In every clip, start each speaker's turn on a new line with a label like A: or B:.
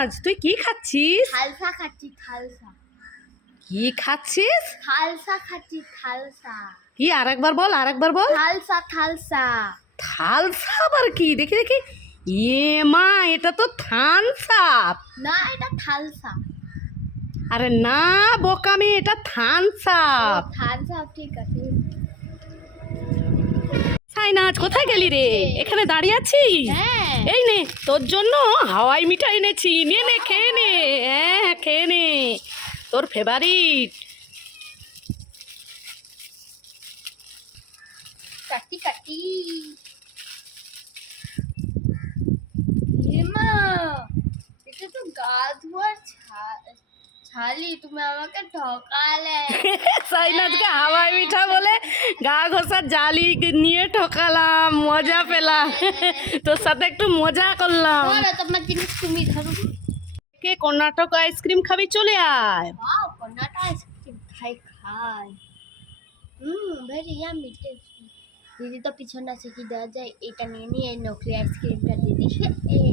A: সাইনাজ তুই কি খাচ্ছিস?
B: খালসা খাচ্ছি খালসা
A: কি খাচ্ছিস?
B: খালসা খাচ্ছি খালসা
A: কি আরেকবার বল আরেকবার বল।
B: খালসা খালসা
A: থালসা আবার কি? দেখি দেখি। এ মা এটা তো থানসাপ
B: না এটা খালসা
A: আরে না বোকামি এটা থানসাপ
B: খালসা ঠিক আছে।
A: সাইনাজ কোথায় গেলি রে? এখানে দাঁড়িয়ে আছিস?
B: হ্যাঁ।
A: এই নে তোর জন্য হাওয়াই মিঠাই এনেছি। নিয়ে নে খেয়ে নে। হ্যাঁ খেয়ে নে। তোর ফেভারিট
B: কাটি কাটি। হেমা এটা তো গা ধোয়ার ছালি তুমি আমাকে ঠকালে।
A: সাইনাজকে হাওয়াই মিঠা বলে গা ঘষার জালি নিয়ে ঠকালাম মজা পেলাম। তোর সাথে একটু মজা করলাম।
B: তোমার জিনিস তুমি ধরো।
A: কে কর্ণাটক আইসক্রিম খাবি চলে আয়।
B: Karnataka ice cream. খাই খাই। হুম ভেরি ইয়ামি টেস্টি দিদি তো পিছনে আছে কি দেওয়া যায়? এটা নিয়ে নিয়ে নকলি আইসক্রিমটা দিদি। এই।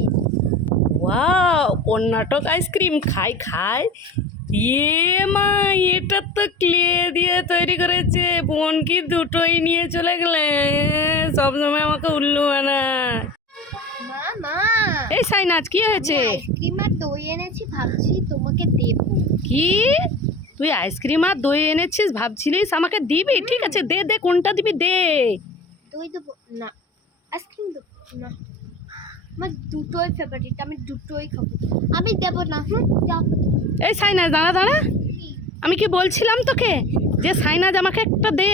A: Wow Karnataka ice cream? খাই খাই। ইয়ে মা এটা তো ক্লে দিয়ে তৈরি করেছে। বোন কি দুটোই নিয়ে চলে গেলে? সবসময় আমাকে উল্লু বানায়
B: মা মা।
A: এই সাইনাজ কি হয়েছে?
B: আইসক্রিম আর দই এনেছি ভাবছি তোমাকে দেবো।
A: কি? তুই আইসক্রিম আর দই এনেছিস ভাবছিলিস আমাকে দিবি? ঠিক আছে দে দে কোনটা দিবি? দে।
B: দই দেবো। না আইসক্রিম দেবো। না। আমার দুটোই ফেভারিট আমি দুটোই খাব। আমি দেবো না হুম
A: এই সাইনাজ দাঁড়া দাঁড়া। আমি কি বলছিলাম তোকে যে সাইনাজ আমাকে একটা দে?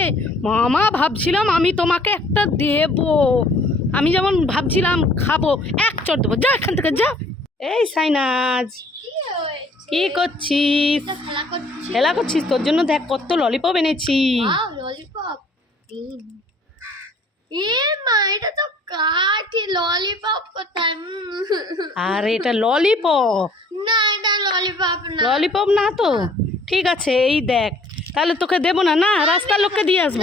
A: মামা ভাবছিলাম আমি তোমাকে একটা দেব। আমি যেমন ভাবছিলাম খাব এক চট দেবো। যা এখান থেকে যা। এই সাইনাজ
B: কি
A: করছিস?
B: খেলা করছি।
A: খেলা করছিস? তোর জন্য দেখ কত ললিপপ এনেছি।
B: ললিপপ এ মা এটা তো কাঠি ললিপপ কোথায়।
A: আর এটা ললিপপ
B: না এটা ললিপপ না।
A: ললিপপ না তো? ঠিক আছে এই দেখ। তাহলে তোকে দেবো না? না রাস্তার লোককে দিয়ে আসব।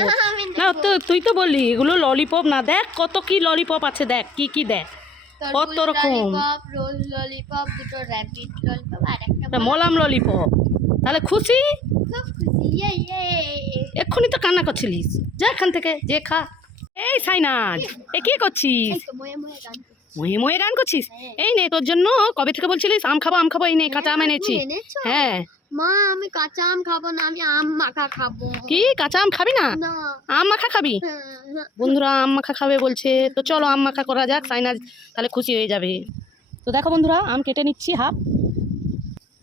B: না।
A: তো তুই তো বললি এগুলো ললিপপ না। দেখ কত কি ললিপপ আছে দেখ কি কি দেখ। কত রকম?
B: ললিপপ দুটো র্যাবিট ললিপপ আর একটা
A: একটা মলাম ললিপপ তাহলে খুশি
B: ইয়ে ইয়ে।
A: এক্ষুনি তো কান্না করছিলিস। যা এখান থেকে যে খা। এই সাইনাজ এ কি করছিস?
B: ময়ে ময়ে গান
A: করছিস?
B: হ্যাঁ।
A: এই নে তোর জন্য কবে থেকে বলছিলিস? আম খাব আম খাব এই নে কাঁচা আম
B: হ্যাঁ,
A: এনেছি। হ্যাঁ।
B: মা আমি কাঁচা আম খাব না আমি আম মাখা খাব।
A: কি? কাঁচা আম খাবি না? আম মাখা খাবি?
B: হ্যাঁ, হ্যাঁ।
A: বন্ধুরা আম মাখা খাবে বলছে। তো চলো আম মাখা করা যাক সাইনাজ তাহলে খুশি হয়ে যাবে। তো দেখো বন্ধুরা আম কেটে নিচ্ছি হাফ।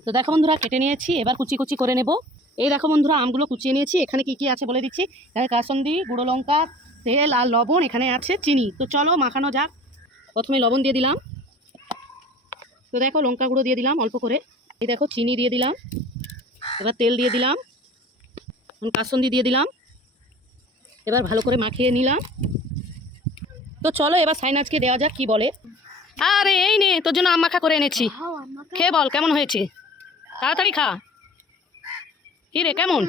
A: তো দেখো বন্ধুরা কেটে নিয়েছি এবার কুচি কুচি করে নেব। এই দেখো বন্ধুরা আমগুলো কুচিয়ে নিয়েছি। এখানে কি কি আছে বলে দিচ্ছি? এখানে কাসন্দি গুঁড়ো লঙ্কা তেল আর লবণ এখানে আছে চিনি। তো চলো মাখানো যাক। প্রথমে লবণ দিয়ে দিলাম। তো দেখো লঙ্কা গুঁড়ো দিয়ে দিলাম অল্প করে। এই দেখো চিনি দিয়ে দিলাম। এবার তেল দিয়ে দিলাম। কাসন্দি দিয়ে দিলাম। এবার ভালো করে মাখিয়ে নিলাম। তো চলো এবার সাইনাজকে দেওয়া যাক কি বলে। আরে এই নে তোর জন্য আম মাখা করে এনেছি। খেয়ে বল কেমন হয়েছে? তাড়াতাড়ি খা। কি রে কেমন?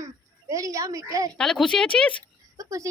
A: তাহলে খুশি হয়েছিস?
B: খুশি